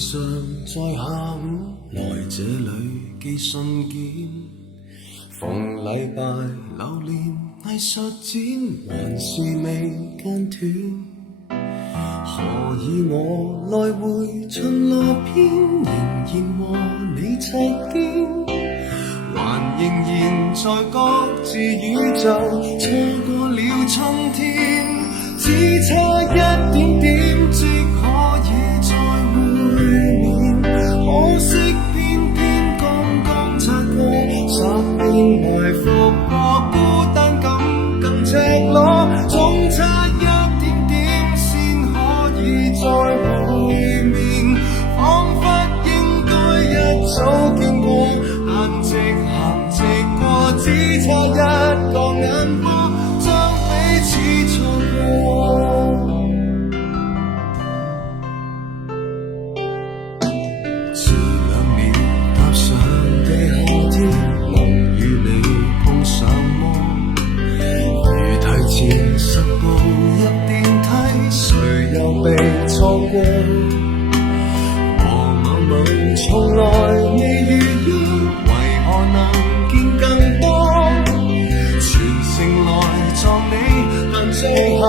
常在下午來這裏寄信件，逢禮拜流連藝術展，還是未間斷。何以我來回巡邏遍，仍然和你擦肩，還仍然在各自宇宙錯過了春天，只差一點點即可以再會面，可惜偏偏剛剛擦過十遍，埋伏過孤單感更赤裸，總差一點點先可以再會面，彷彿應該一早見過，但直行直過，只差一個眼波將彼此錯過。遲2秒踏上的夏天，能與你碰上麼？如提前10步入電梯，誰又被錯過？和某某從來未預約，為何能見更多？全城來撞你，但最後